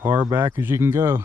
far back as you can go.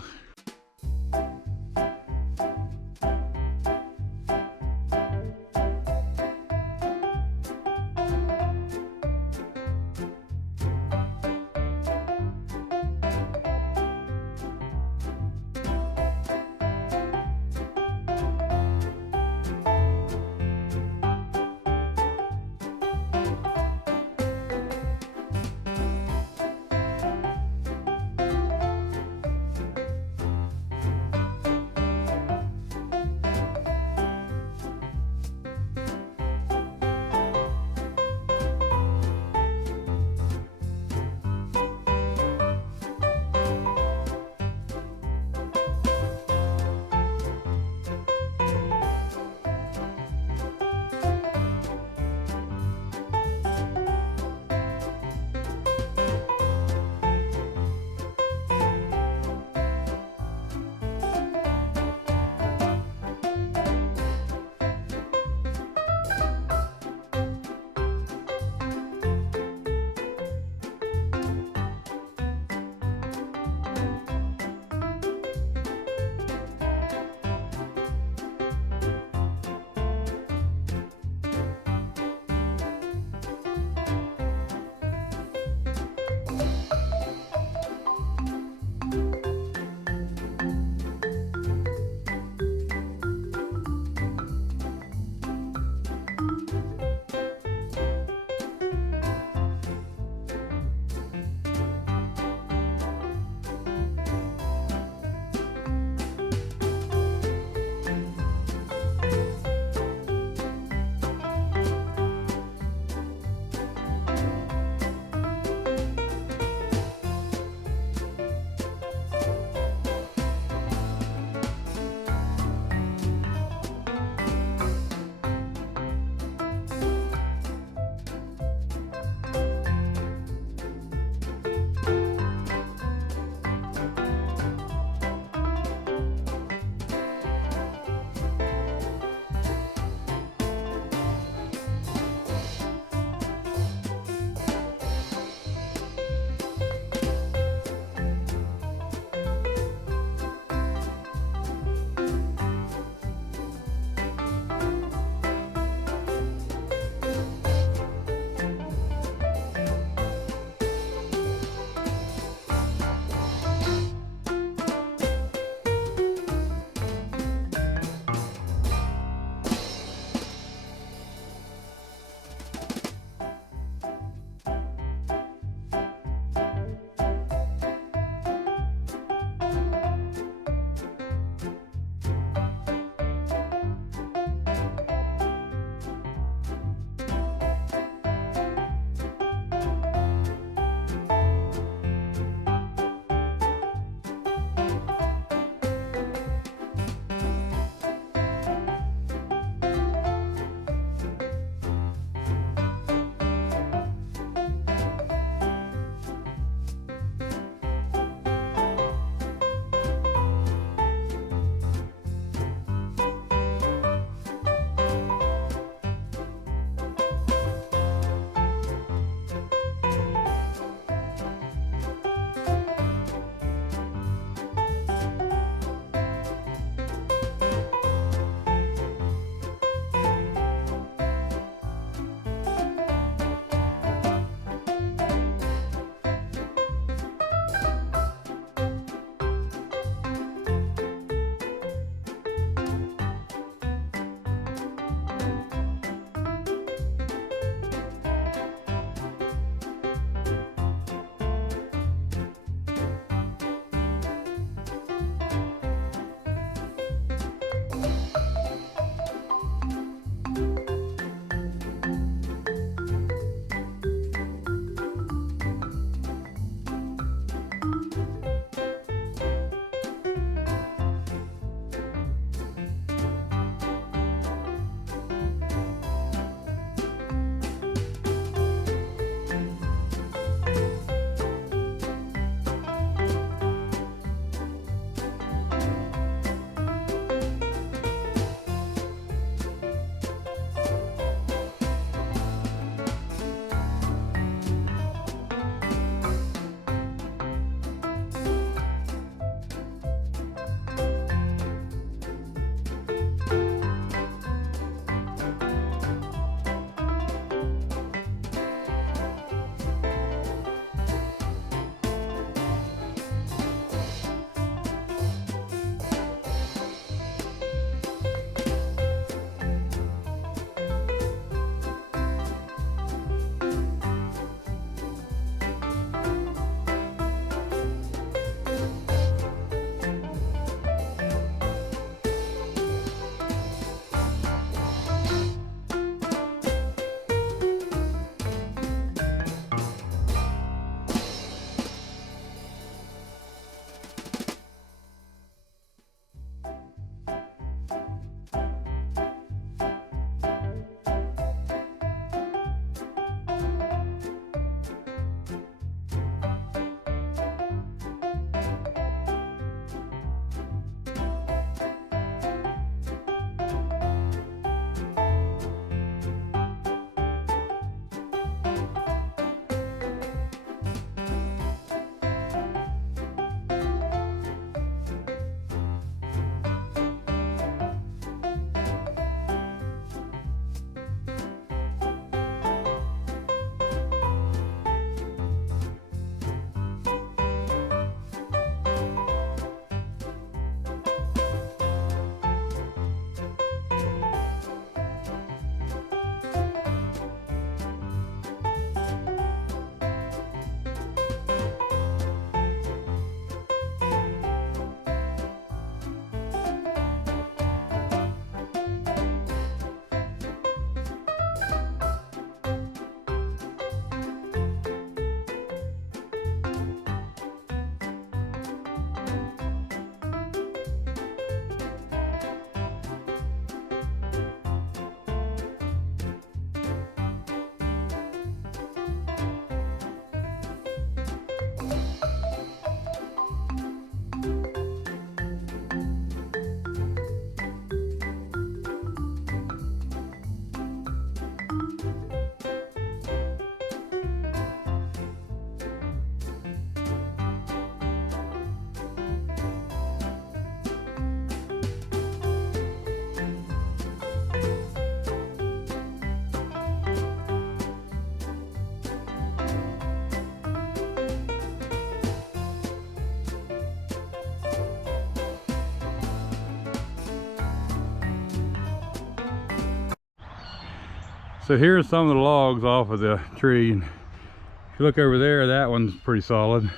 So here's some of the logs off of the tree. If you look over there, that one's pretty solid.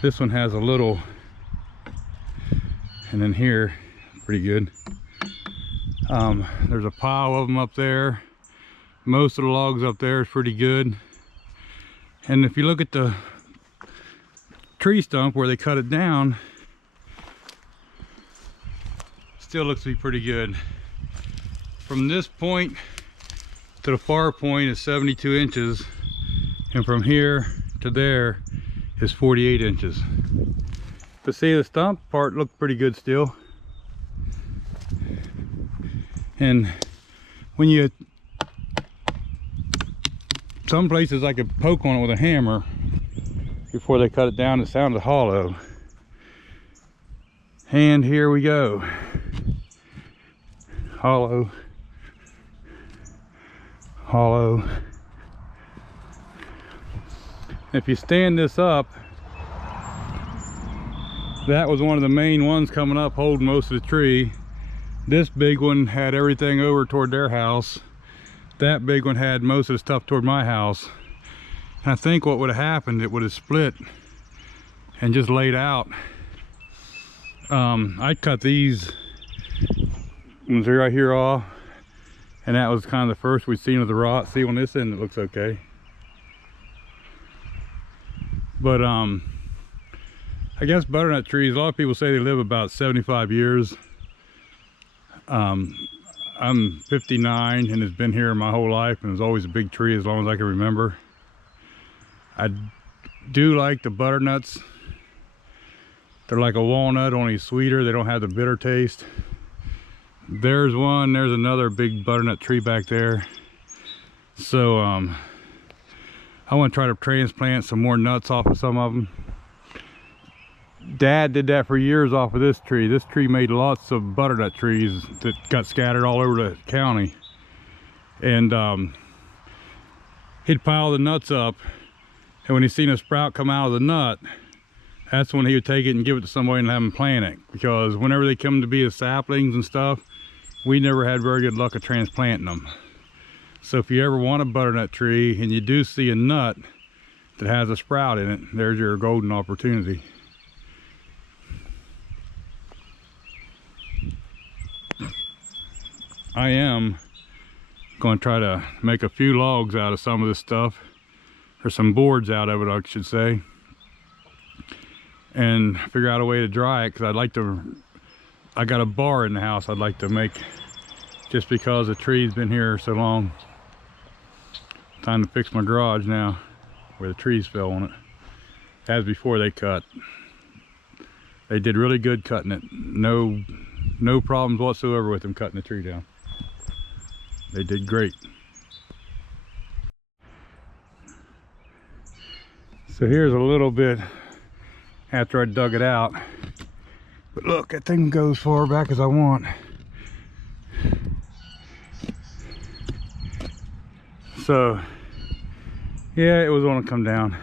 This one has a little, and then here, pretty good. There's a pile of them up there. Most of the logs up there is pretty good. And if you look at the tree stump where they cut it down, still looks to be pretty good. From this point to the far point is 72 inches, and from here to there is 48 inches. But see, the stump part looked pretty good still. And when you, some places I could poke on it with a hammer before they cut it down, it sounded hollow. And here we go. Hollow. Hollow. If you stand this up, that was one of the main ones coming up holding most of the tree. This big one had everything over toward their house. That big one had most of the stuff toward my house. And I think what would have happened, it would have split and just laid out. I cut these ones right here off, and that was kind of the first we'd seen of the rot. See, on this end it looks okay. But I guess butternut trees, a lot of people say they live about 75 years. I'm 59 and has been here my whole life, and it's always a big tree as long as I can remember. I do like the butternuts. They're like a walnut, only sweeter. They don't have the bitter taste. There's one, there's another big butternut tree back there. So I want to try to transplant some more nuts off of some of them. Dad did that for years off of this tree. This tree made lots of butternut trees that got scattered all over the county. And he'd pile the nuts up, and when he seen a sprout come out of the nut, that's when he would take it and give it to somebody and have them plant it. Because whenever they come to be as saplings and stuff, we never had very good luck of transplanting them. So if you ever want a butternut tree and you do see a nut that has a sprout in it, there's your golden opportunity. I am going to try to make a few logs out of some of this stuff, or some boards out of it, I should say, and figure out a way to dry it, because I'd like to, I got a bar in the house I'd like to make, just because the tree's been here so long. Time to fix my garage now, where the trees fell on it. As before they cut. They did really good cutting it. No problems whatsoever with them cutting the tree down. They did great. So here's a little bit after I dug it out. But look, that thing goes far back as I want. So yeah, it was going to come down.